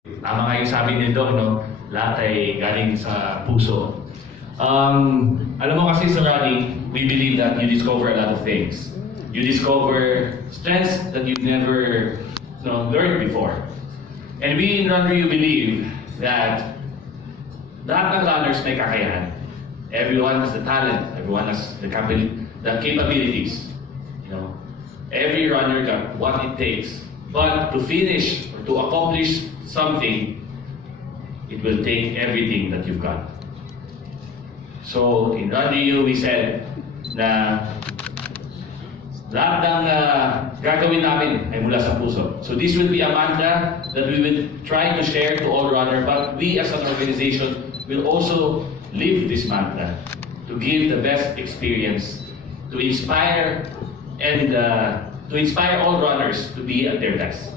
Tama nga yung sabi ni Doc, no? Lahat ay galing sa puso. Alam mo kasi sa running, we believe that you discover a lot of things. You discover strengths that you've never learned before. And we in RunRio believe that lahat ng runners may kakayahan. Everyone has the talent, everyone has the capabilities. Every runner got what it takes. But to finish or to accomplish something, it will take everything that you've got. So in RunRio, we said na lahat ng gagawin namin ay mula sa puso. So this will be a mantra that we will try to share to all runners, but we as an organization will also live this mantra to give the best experience, to inspire and to inspire all runners to be at their best.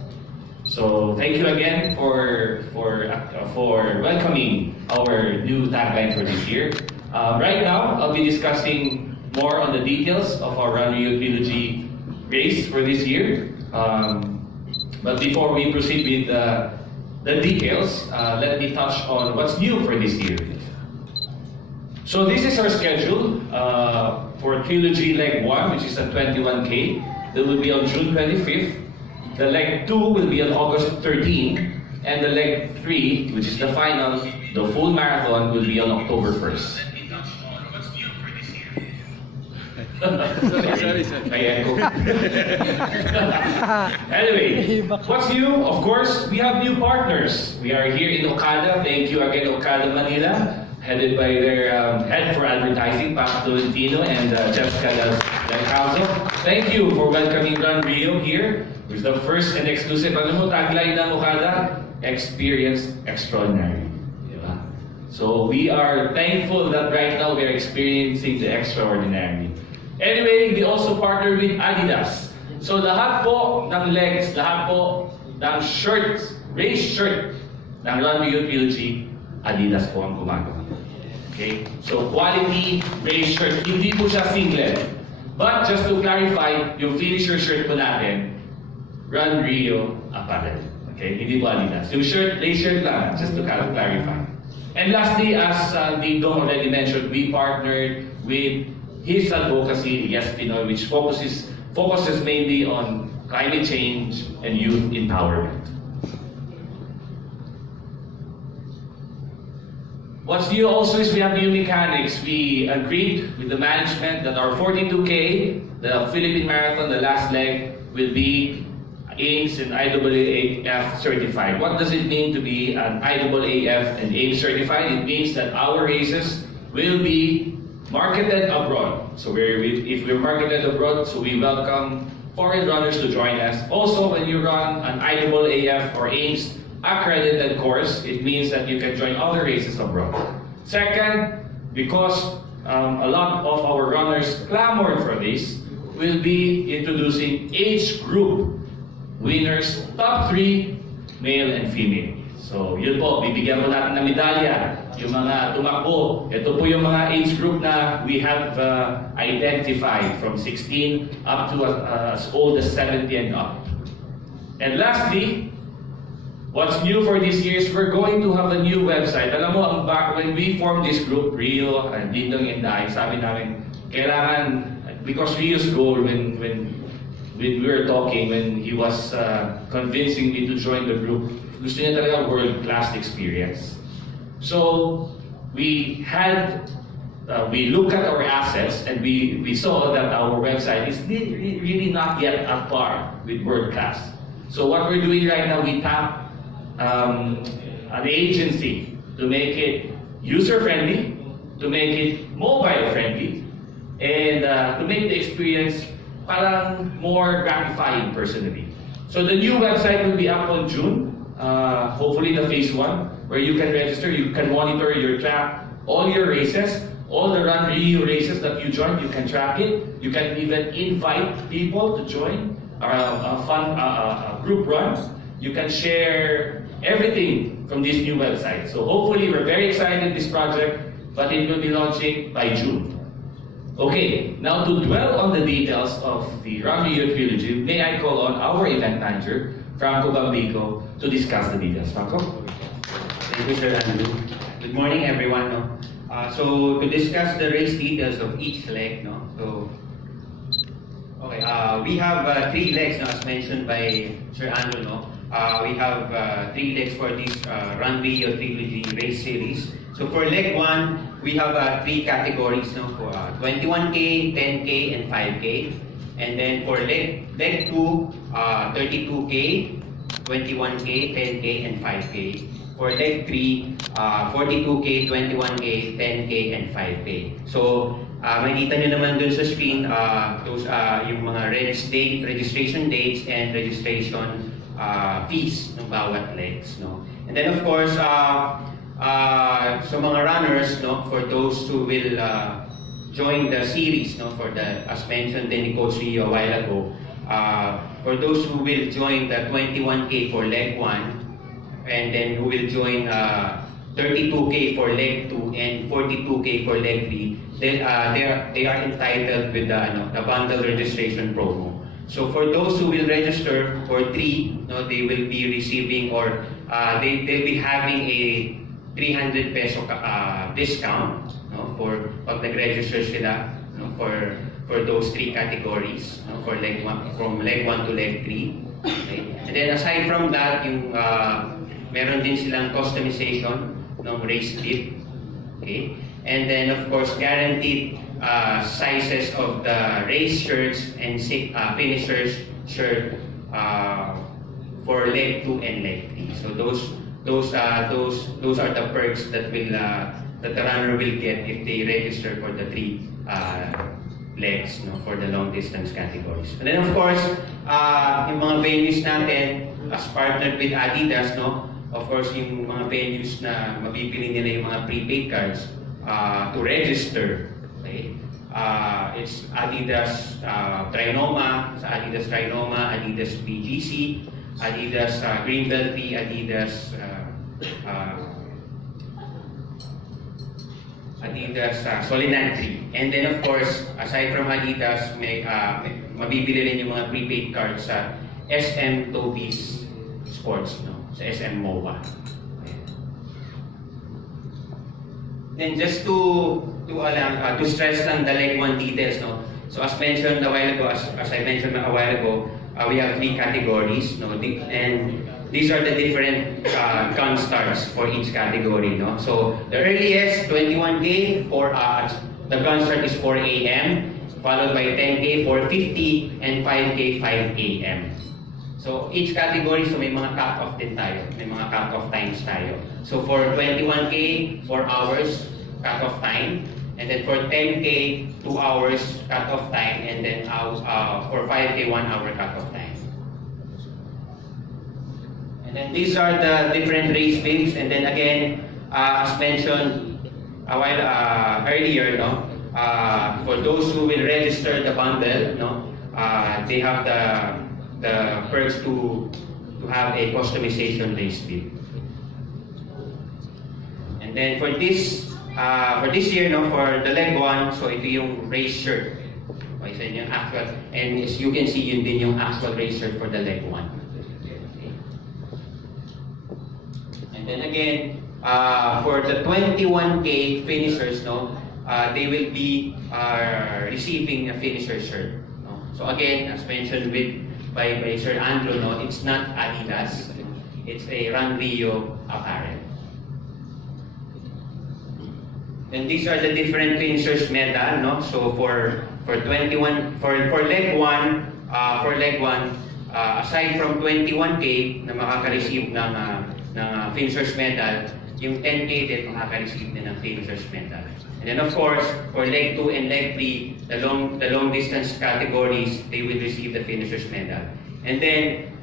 So thank you again for welcoming our new tagline for this year. Right now, I'll be discussing more on the details of our RunRio Trilogy race for this year. But before we proceed with the details, let me touch on what's new for this year. So this is our schedule for Trilogy Leg 1, which is at 21K. That will be on June 25th. The leg 2 will be on August 13, and the leg 3, which is the final, the full marathon, will be on October 1st. Sorry. Anyway, what's new? Of course, we have new partners. We are here in Okada. Thank you again, Okada Manila, headed by their head for advertising, Pac Tolentino and Jessica Del Causo. Thank you for welcoming RunRio here. It's the first and exclusive, alam mo, tagline ng Okada, experience extraordinary. Diba? So we are thankful that right now we are experiencing the extraordinary. Anyway, we also partner with Adidas. So lahat po ng legs, lahat po ng shirts, race shirt ng RunRio Trilogy, Adidas po ang gumagawa. Okay? So quality race shirt, hindi po siya singlet. But just to clarify, yung finisher shirt po natin, RunRio apparel. Okay? Hindi po Adidas. Yung shirt, race shirt lang, just to clarify. And lastly, as Dong already mentioned, we partnered with his advocacy, Yes Pinoy, which focuses mainly on climate change and youth empowerment. What's new also is we have new mechanics. We agreed with the management that our 42K, the Philippine Marathon, the last leg, will be AIMS and IAAF certified. What does it mean to be an IAAF and AIMS certified? It means that our races will be marketed abroad. So if we're marketed abroad, so we welcome foreign runners to join us. Also, when you run an IAAF or AIMS accredited course, it means that you can join other races abroad. Second, because a lot of our runners clamored for this, we'll be introducing age group winners, top 3, male and female. So yun po, bibigyan po natin ng medalya yung mga tumakbo. Ito po yung mga age group na we have identified from 16 up to as old as 70 and up. And lastly, what's new for this year is we're going to have a new website. Alam mo, when we formed this group, Rio and Dindong and I, sabi namin, kailangan, because Rio's goal when we were talking, when he was convincing me to join the group, gusto niya talaga world-class experience. So we looked at our assets and we saw that our website is really not yet at par with world-class. So what we're doing right now, we tap an agency to make it user-friendly, to make it mobile-friendly, and to make the experience parang more gratifying personally. So the new website will be up on June, hopefully the phase 1, where you can register, you can monitor your track, all your races, all the RunRio races that you join, you can track it. You can even invite people to join a fun group run. You can share everything from this new website. So hopefully we're very excited this project, but it will be launching by June. Okay, now to dwell on the details of the RunRio Trilogy, may I call on our event manager, Franco Bambico, to discuss the details. Paco? Thank you, Sir Andrew. Good morning, everyone. No? So to discuss the race details of each leg, no? We have 3 legs, no, as mentioned by Sir Andrew. No? We have 3 legs for this RunRio Trilogy race series. So for leg 1, we have 3 categories, no? For 21K, 10K, and 5K. And then for leg 2, 32K, 21K, 10K, and 5K. For leg 3, 42K, 21K, 10K, and 5K. So, makikita nyo naman dun sa screen, those yung mga registration dates and registration fees ng bawat legs. No? And then of course, so mga runners, no, for those who will join the series, no, for the, as mentioned din ni Coach Rio a while ago, for those who will join the 21K for leg 1, and then who will join 32K for leg 2 and 42K for leg 3, then they are entitled with the bundle registration promo. So for those who will register for 3, no, they will be receiving, or they'll be having a 300 peso discount, no, for pag nag-register sila, no, for those 3 categories, no, for leg 1, from leg 1 to leg 3. Okay? And then aside from that, yung meron din silang customization ng race bib. Okay? And then of course, guaranteed sizes of the race shirts and finishers shirt for leg 2 and leg 3. So those are the perks that the runner will get if they register for the 3 legs, no, for the long distance categories. And then of course, yung mga venues natin as partnered with Adidas, no, of course yung mga venues na mabibili nila yung mga prepaid cards to register. Okay? It's Adidas Trinoma, sa Adidas Trinoma, Adidas BGC, Adidas Greenbelt 3, Adidas Solinan 3. And then of course, aside from Adidas, may mabibili rin yung mga prepaid cards sa SM Tobies Sports, no? Sa SM MOA. Then just to stress lang the leg 1 details, no? So as mentioned a while ago, as I mentioned a while ago, we have 3 categories, no? And these are the different gun starts for each category, no? So the earliest 21K for the gun start is 4 AM, followed by 10K 4:50 and 5K 5 AM. So each category, so may mga cut-off din tayo, may mga cut-off times tayo. So for 21K, 4 hours cut-off time, and then for 10K, 2 hours cut-off time, and then for 5K, 1 hour cut-off time. And then these are the different race bibs, and then again, as mentioned a while earlier, no, for those who will register the bundle, no, they have the perks to have a customization race bib. And then for this year, no, for the leg 1, so ito yung race shirt. Okay, so yung actual, and as you can see, yun din yung actual race shirt for the leg 1. Okay. And then again, for the 21K finishers, no, they will be receiving a finisher shirt. No? So again, as mentioned by Sir Andrew, no, it's not Adidas, it's a RunRio apparel. And these are the different finishers medal, no. So for 21 for leg 1, aside from 21K na makaka-receive ng finishers medal, yung 10K din makaka-receive din ng finishers medal. And then of course, for leg 2 and leg 3, the long distance categories, they will receive the finishers medal. And then,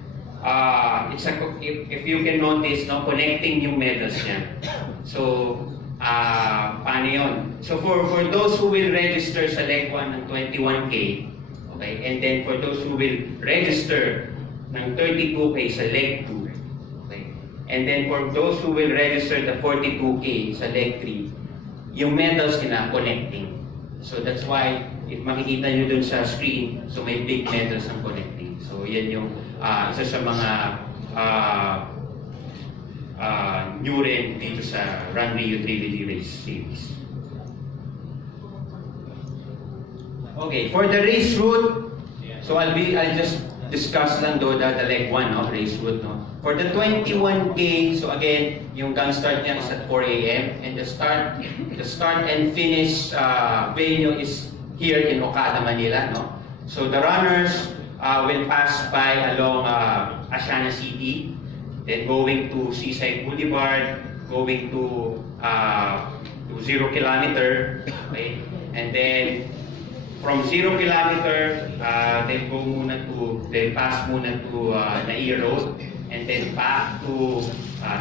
if you can notice, no, connecting yung medals niya. So, paano yun? So for those who will register sa leg 1 ng 21K, okay, and then for those who will register ng 32K sa leg 2, okay, and then for those who will register the 42K sa leg 3, yung medals nila connecting. So that's why, if makikita nyo dun sa screen, so may big medals ang connecting. So yan yung isa sa mga new rin dito sa RunRio Trilogy Race Series. Okay, for the race route, so I'll just discuss lang do the leg 1, no, race route, no. For the 21K, so again, yung gun start niya is at 4 a.m. and the start and finish venue is here in Okada, Manila, no. So the runners will pass by along Asiana City, then going to Seaside Boulevard, going to 0 kilometer, okay, and then from 0 kilometer, they pass muna to Neri Road, and then back to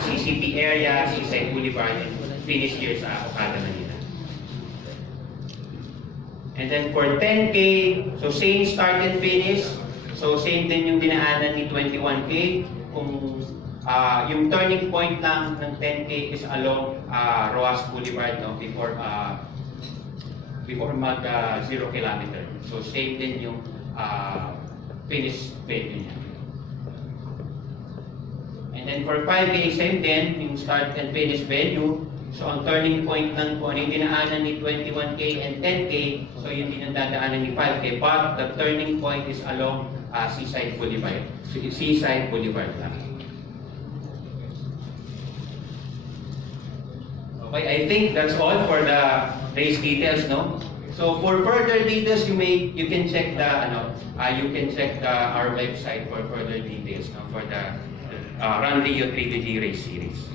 CCP area, Seaside Boulevard, and finish here sa Okada, Manila. And then for 10K, so same start and finish, so same din yung dinaanan ni 21K. Kung yung turning point lang ng 10K is along Roas Boulevard, no, before mag 0 kilometer. So same din yung finish venue niya. And then for 5K, same din yung start and finish venue. So ang turning point ng kung ano yung dinaanan ni 21K and 10K, so yun din ang dadaanan ni 5K. But the turning point is along Seaside Boulevard. Seaside Boulevard lang. Okay, I think that's all for the race details, no? So for further details, you can check our website for further details, no, for the RunRio Trilogy Race Series.